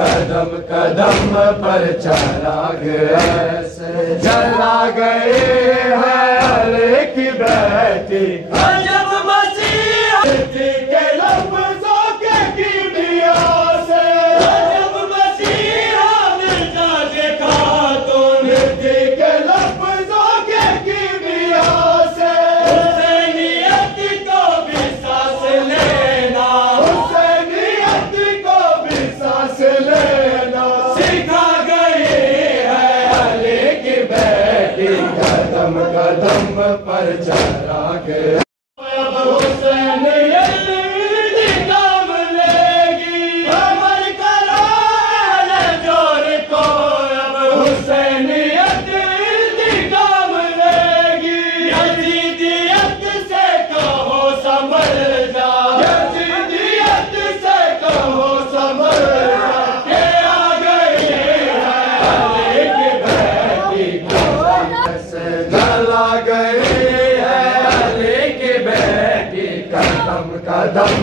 قدم قدم پر چراغ ایسے جلا گئے ہیں علی کی بیٹی جب مسیح کے لفظوں کے کیمیا سے جب مسیح مزاج خاتون کے لفظوں کے کیمیا سے حسینیت کو بھی سانس لینا حسینیت کو بھی سانس لینا سکھا گئی ہے علی کی بیٹی قدم قدم پر چراغ اب حسینیت بھی کام لے گی عمر کرو اہل جور کو اب حسینیت بھی کام لے گی یزیدیت سے کہو سنبھل جا یزیدیت سے کہو سنبھل جا کہ آ گئی ہے علی کی بیٹی قدم سے جلا گئی ہے علی کی بیٹی قدم قدم